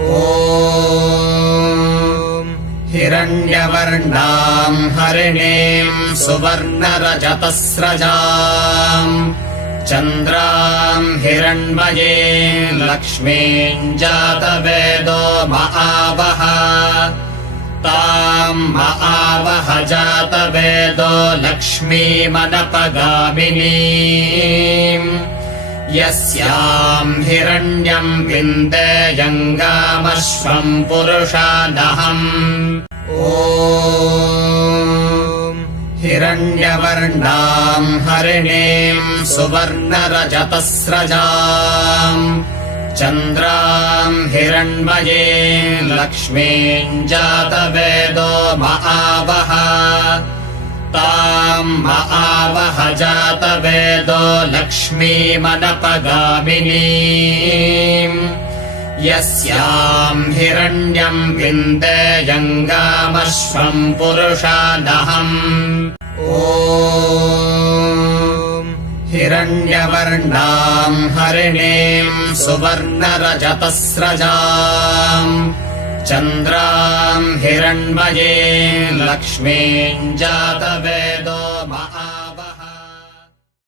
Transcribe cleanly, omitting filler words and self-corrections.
ॐ हिरण्यवर्णाम् हरिणीम् सुवर्णरजतस्रजाम् चन्द्राम् हिरण्मयीम् लक्ष्मीम् जातवेदो महावः ताम् महावः जातवेदो लक्ष्मीमनपगामिनीम् यस्याम् हिरण्यम् विन्देयङ्गामश्वम् पुरुषादहम् ॐ हिरण्यवर्णाम् हरिणीम् सुवर्णरजतस्रजाम् चन्द्राम् हिरण्मयीम् लक्ष्मीम् जातवेदो महावः ताम् महावः जातवेदो लक्ष्मीमनपगामिनीम् यस्याम् हिरण्यम् विन्देयङ्गामश्वम् पुरुषादहम् ॐ हिरण्यवर्णाम् हरिणीम् सुवर्णरजतस्रजाम् चन्द्राम् हिरण्मयीम् लक्ष्मीम् जातवेदो